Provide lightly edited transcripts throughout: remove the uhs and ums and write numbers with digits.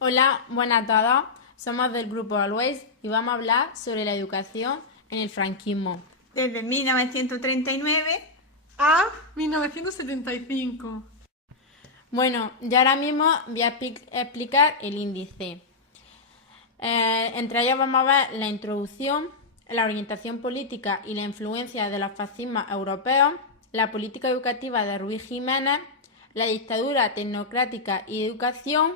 Hola, buenas a todos. Somos del grupo Always y vamos a hablar sobre la educación en el franquismo. Desde 1939 a 1975. Bueno, yo ahora mismo voy a explicar el índice. Entre ellos vamos a ver la introducción, la orientación política y la influencia de los fascismos europeos, la política educativa de Ruiz Jiménez, la dictadura tecnocrática y educación,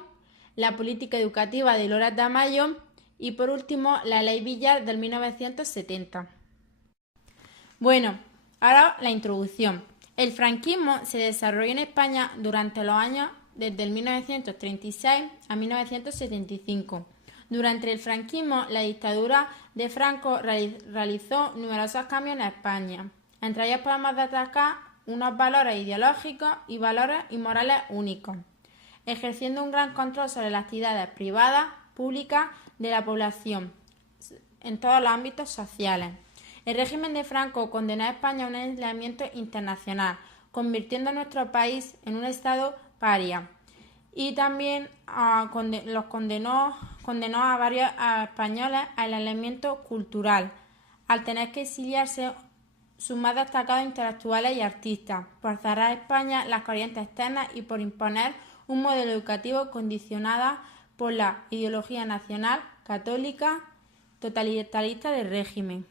la política educativa de Lora Tamayo y por último la ley Villar del 1970. Bueno, ahora la introducción. El franquismo se desarrolló en España durante los años desde el 1936 a 1975. Durante el franquismo, la dictadura de Franco realizó numerosos cambios en España. Entre ellos podemos destacar unos valores ideológicos y valores y morales únicos, ejerciendo un gran control sobre las actividades privadas, públicas de la población en todos los ámbitos sociales. El régimen de Franco condenó a España a un aislamiento internacional, convirtiendo a nuestro país en un estado paria. Y también condenó a varios españoles al aislamiento cultural, al tener que exiliarse sus más destacados intelectuales y artistas, por cerrar a España las corrientes externas y por imponer un modelo educativo condicionado por la ideología nacional, católica, totalitarista del régimen.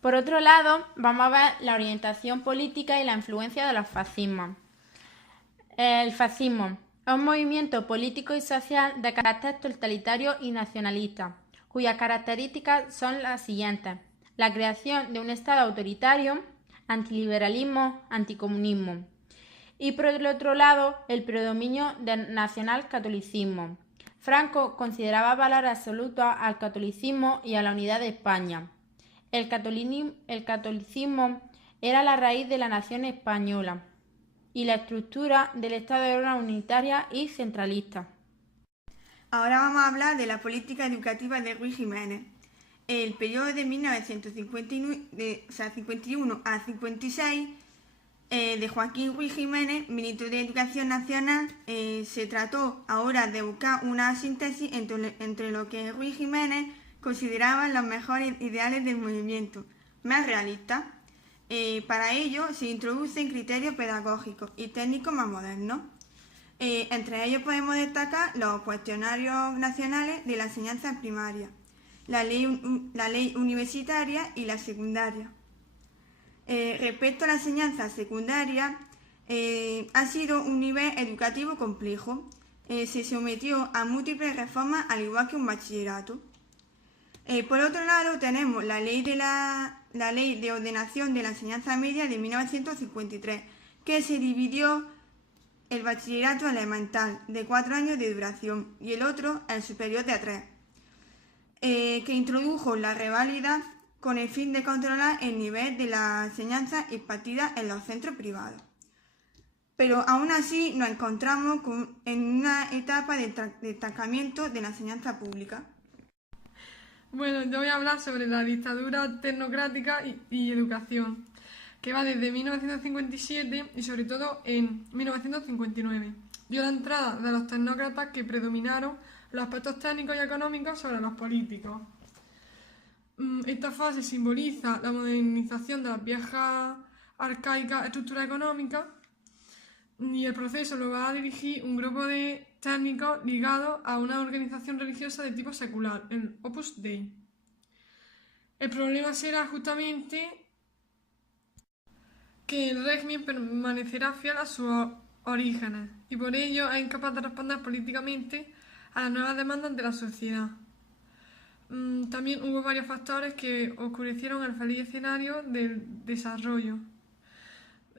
Por otro lado, vamos a ver la orientación política y la influencia de los fascismos. El fascismo es un movimiento político y social de carácter totalitario y nacionalista, cuyas características son las siguientes: la creación de un Estado autoritario, antiliberalismo, anticomunismo. Y por el otro lado, el predominio del nacionalcatolicismo. Franco consideraba valor absoluto al catolicismo y a la unidad de España. El catolicismo era la raíz de la nación española y la estructura del Estado era unitaria y centralista. Ahora vamos a hablar de la política educativa de Ruiz Jiménez. El periodo de 1951 a 56 de Joaquín Ruiz Jiménez, ministro de Educación Nacional, se trató ahora de buscar una síntesis entre lo que Ruiz Jiménez consideraba los mejores ideales del movimiento, más realistas. Para ello se introducen criterios pedagógicos y técnicos más modernos. Entre ellos podemos destacar los cuestionarios nacionales de la enseñanza primaria, la ley universitaria y la secundaria. Respecto a la enseñanza secundaria, ha sido un nivel educativo complejo. Se sometió a múltiples reformas al igual que un bachillerato. Por otro lado, tenemos la ley de ordenación de la enseñanza media de 1953, que se dividió el bachillerato elemental de 4 años de duración y el otro, el superior, de 3, que introdujo la reválida con el fin de controlar el nivel de la enseñanza impartida en los centros privados. Pero aún así nos encontramos en una etapa de estancamiento de la enseñanza pública. Bueno, yo voy a hablar sobre la dictadura tecnocrática y educación, que va desde 1957 y sobre todo en 1959. Dio la entrada de los tecnócratas que predominaron los aspectos técnicos y económicos sobre los políticos. Esta fase simboliza la modernización de las viejas arcaicas estructuras económicas y el proceso lo va a dirigir un grupo de técnicos ligados a una organización religiosa de tipo secular, el Opus Dei. El problema será justamente que el régimen permanecerá fiel a sus orígenes y por ello es incapaz de responder políticamente a las nuevas demandas de la sociedad. También hubo varios factores que oscurecieron el feliz escenario del desarrollo.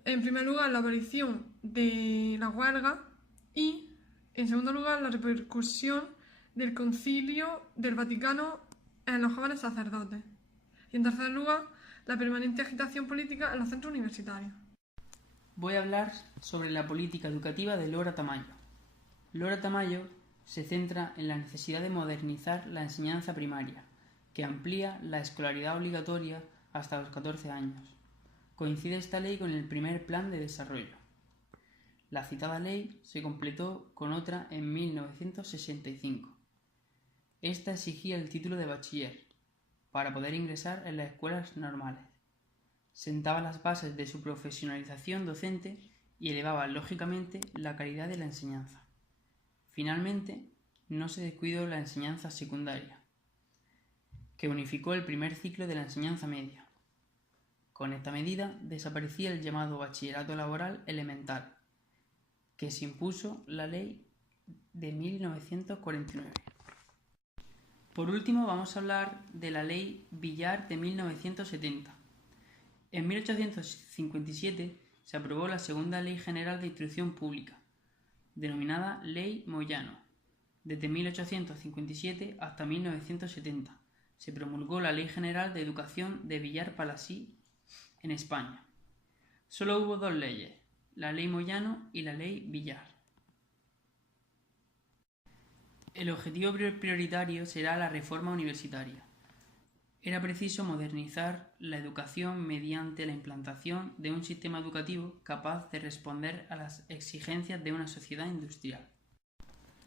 En primer lugar, la aparición de la huelga y, en segundo lugar, la repercusión del Concilio del Vaticano en los jóvenes sacerdotes. Y, en tercer lugar, la permanente agitación política en los centros universitarios. Voy a hablar sobre la política educativa de Lora Tamayo. Lora Tamayo se centra en la necesidad de modernizar la enseñanza primaria, que amplía la escolaridad obligatoria hasta los 14 años. Coincide esta ley con el primer plan de desarrollo. La citada ley se completó con otra en 1965. Esta exigía el título de bachiller para poder ingresar en las escuelas normales. Sentaba las bases de su profesionalización docente y elevaba, lógicamente, la calidad de la enseñanza. Finalmente, no se descuidó la enseñanza secundaria, que unificó el primer ciclo de la enseñanza media. Con esta medida desaparecía el llamado bachillerato laboral elemental, que se impuso la ley de 1949. Por último, vamos a hablar de la ley Villar de 1970. En 1857 se aprobó la segunda Ley General de Instrucción Pública, denominada Ley Moyano. Desde 1857 hasta 1970 se promulgó la Ley General de Educación de Villar-Palasí en España. Solo hubo dos leyes, la Ley Moyano y la Ley Villar. El objetivo prioritario será la reforma universitaria. Era preciso modernizar la educación mediante la implantación de un sistema educativo capaz de responder a las exigencias de una sociedad industrial.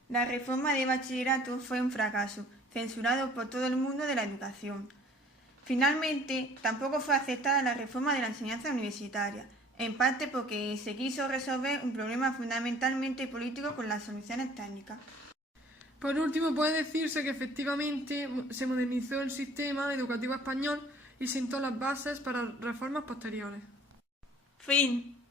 La reforma de bachillerato fue un fracaso, censurado por todo el mundo de la educación. Finalmente, tampoco fue aceptada la reforma de la enseñanza universitaria, en parte porque se quiso resolver un problema fundamentalmente político con las soluciones técnicas. Por último, puede decirse que efectivamente se modernizó el sistema educativo español y sentó las bases para reformas posteriores. Fin.